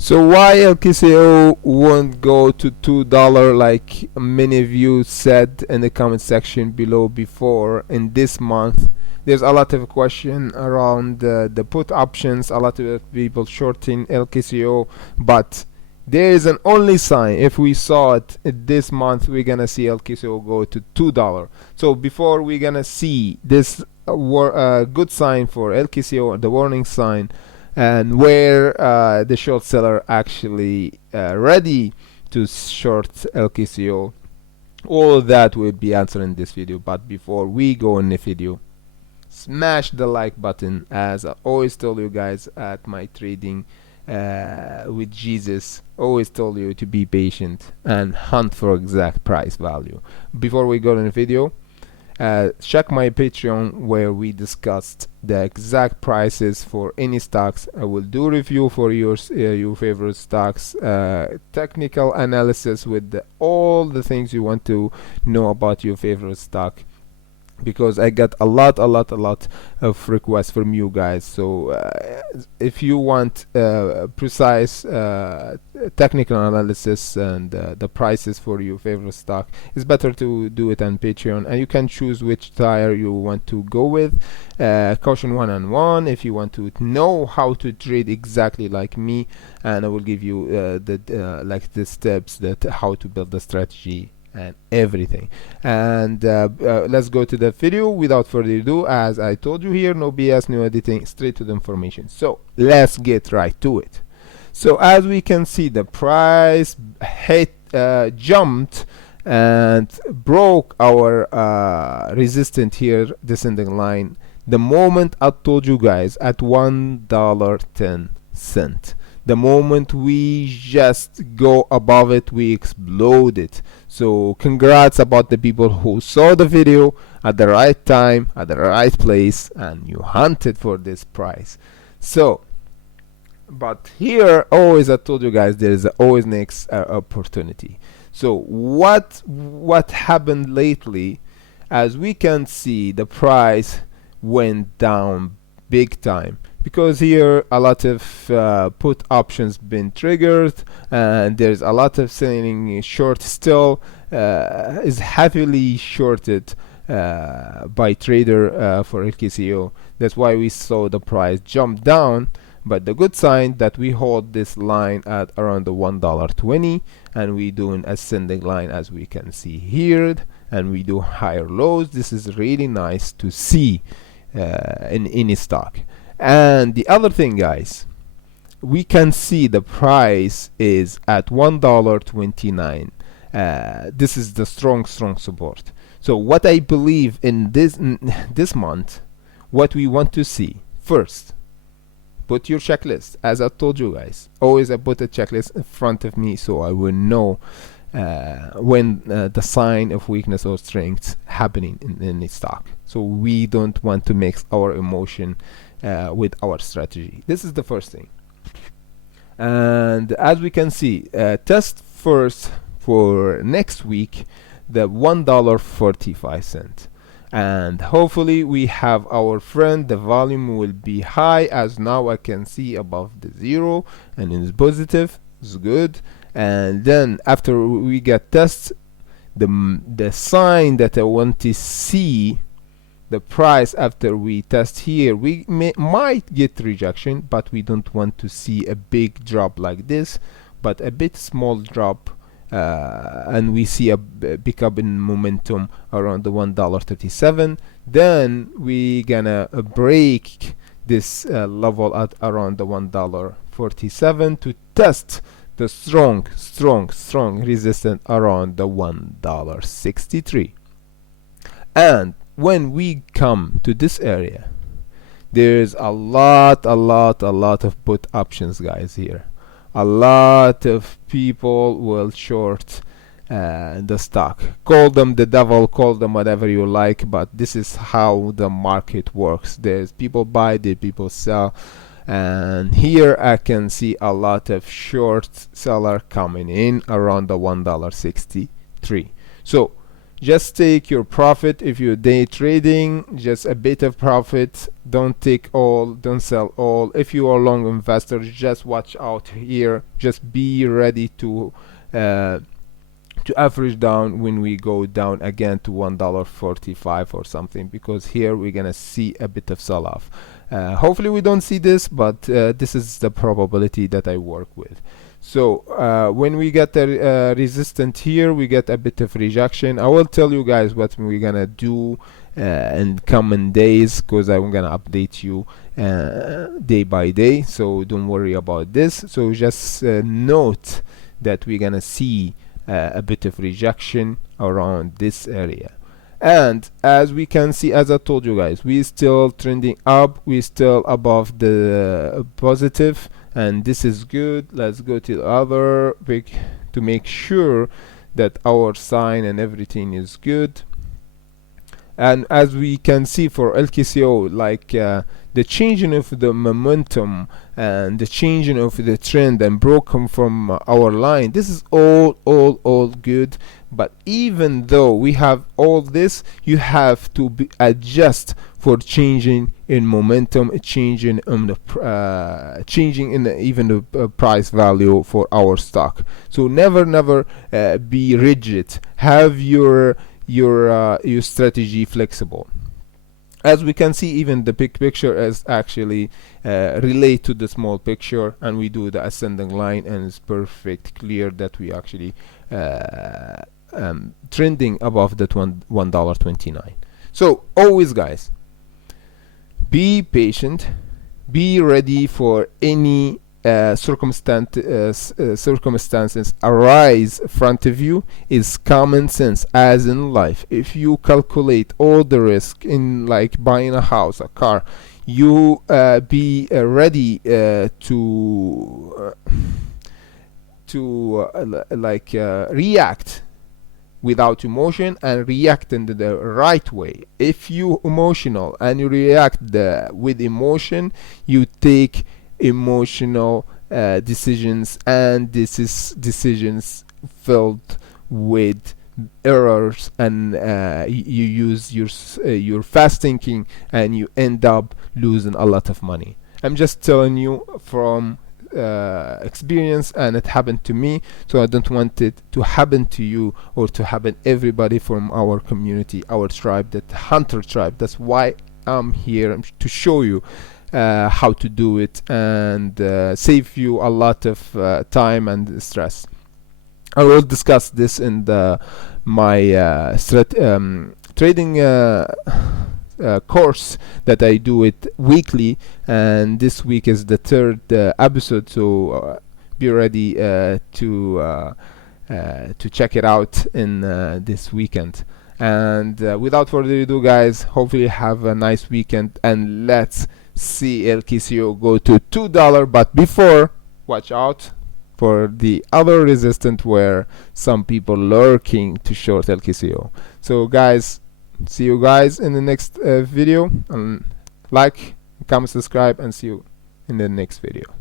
So why LKCO won't go to $2 like many of you said in the comment section below before in this month? There's a lot of question around the put options, a lot of people shorting LKCO, but there is an only sign. If we saw it this month, we're gonna see LKCO go to $2. So before we're gonna see this good sign for LKCO, the warning sign, and where the short seller actually ready to short LKCO, all that will be answered in this video. But before we go in the video, smash the like button. As I always tell you guys at my trading with Jesus, always told you to be patient and hunt for exact price value. Before we go in the video, check my Patreon where we discussed the exact prices for any stocks. I will do review for your favorite stocks, technical analysis with all the things you want to know about your favorite stock, because I got a lot of requests from you guys. So if you want precise technical analysis and the prices for your favorite stock, it's better to do it on Patreon, and you can choose which tier you want to go with. Caution 1-on-1 if you want to know how to trade exactly like me, and I will give you the steps that how to build the strategy and everything. And let's go to the video without further ado. As I told you here, no BS, no editing, straight to the information. So let's get right to it. So as we can see, the price jumped and broke our resistance here, descending line, the moment I told you guys at $1.10. The moment we just go above it, we explode it. So congrats about the people who saw the video at the right time, at the right place, and you hunted for this price. So, but here, always I told you guys, there is always next opportunity. So what happened lately? As we can see, the price went down big time, because here a lot of put options been triggered, and there's a lot of selling short still is heavily shorted by trader for LKCO. That's why we saw the price jump down. But the good sign that we hold this line at around the $1.20, and we do an ascending line as we can see here, and we do higher lows. This is really nice to see in any stock. And the other thing, guys, we can see the price is at $1.29. This is the strong support. So what I believe in this month, what we want to see first, put your checklist. As I told you guys, always I put a checklist in front of me so I will know when the sign of weakness or strength happening in the stock. So we don't want to mix our emotion with our strategy. This is the first thing. And as we can see, test first for next week the $1.45, and hopefully we have our friend, the volume will be high, as now I can see above the zero and it's positive. It's good. And then after we get tests, the sign that I want to see the price after we test here, we might get rejection, but we don't want to see a big drop like this, but a bit small drop, and we see a pickup in momentum around the $1.37. Then we gonna break this level at around the $1.47 to test the strong resistance around the $1.63. And when we come to this area, there's a lot of put options, guys. Here a lot of people will short the stock. Call them the devil, call them whatever you like, but this is how the market works. There's people buy, there's people sell, and here I can see a lot of short seller coming in around the $1.63. So just take your profit. If you're day trading, just a bit of profit, don't take all, don't sell all. If you are long investor, just watch out here, just be ready to average down when we go down again to $1.45 or something, because here we're gonna see a bit of sell-off. Hopefully we don't see this, but this is the probability that I work with. So when we get the resistance here, we get a bit of rejection. I will tell you guys what we're gonna do in coming days, because I'm gonna update you day by day, so don't worry about this. So just note that we're gonna see a bit of rejection around this area. And as we can see, as I told you guys, we still trending up, we still above the positive, and this is good. Let's go to the other big to make sure that our sign and everything is good. And as we can see for LKCO, like the changing of the momentum and the changing of the trend and broken from our line, this is all good. But even though we have all this, you have to adjust for changing in momentum, changing in the changing in even the price value for our stock. So never be rigid. Have your strategy flexible. As we can see, even the big picture is actually relate to the small picture, and we do the ascending line, and it's perfect clear that we actually trending above that $1.29. So always, guys, be patient, be ready for any circumstances arise in front of you. Is common sense, as in life. If you calculate all the risk in like buying a house, a car, you be ready to react without emotion and react in the right way. If you emotional and you react with emotion, you take emotional decisions, and this is decisions filled with errors, and you use your fast thinking, and you end up losing a lot of money. I'm just telling you from experience, and it happened to me, so I don't want it to happen to you or to happen everybody from our community, our tribe, that hunter tribe. That's why I'm here, to show you how to do it and save you a lot of time and stress. I will discuss this in my trading course that I do it weekly, and this week is the third episode, so be ready to check it out in this weekend. And without further ado, guys, hopefully have a nice weekend, and let's see LKCO go to $2. But before, watch out for the other resistance where some people lurking to short LKCO. So guys, see you guys in the next video, and like, comment, subscribe, and see you in the next video.